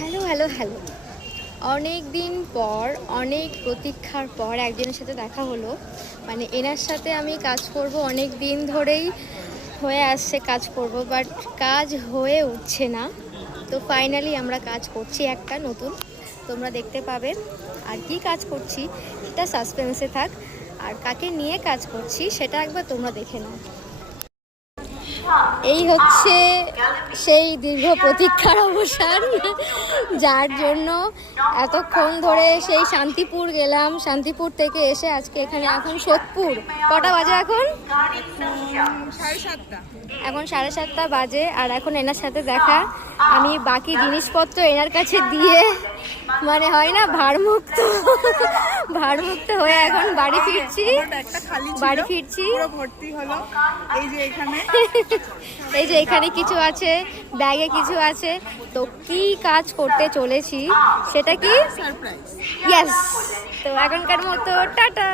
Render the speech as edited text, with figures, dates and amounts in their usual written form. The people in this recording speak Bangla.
হ্যালো হ্যালো হ্যালো অনেক দিন পর, অনেক প্রতীক্ষার পর একজনের সাথে দেখা হলো। মানে এনার সাথে আমি কাজ করব অনেক দিন ধরেই হয়ে আসছে, কাজ করব, বাট কাজ হয়ে উঠছে না। তো ফাইনালি আমরা কাজ করছি একটা নতুন, তোমরা দেখতে পাবে। আর কি কাজ করছি সেটা সাসপেন্সে থাক, আর কাকে নিয়ে কাজ করছি সেটা একবার তোমরা দেখে নাও। এই হচ্ছে সেই দীর্ঘ প্রতীক্ষার অবসান, যার জন্য এতক্ষণ ধরে সেই শান্তিপুর গেলাম, শান্তিপুর থেকে এসে আজকে এখানে এখন সোদপুর। কটা বাজে এখন? এখন 7:30 বাজে। আর এখন এনার সাথে দেখা, আমি বাকি জিনিসপত্র এনার কাছে দিয়ে মানে হয় না ভারমুক্ত ভারমুক্ত হয়ে এখন বাড়ি ফিরছি। এই যে এখানে কিছু আছে, ব্যাগে কিছু আছে। তো কি কাজ করতে চলেছি সেটা কি সারপ্রাইজ। ইয়েস। তো এখনকার মতো টাটা।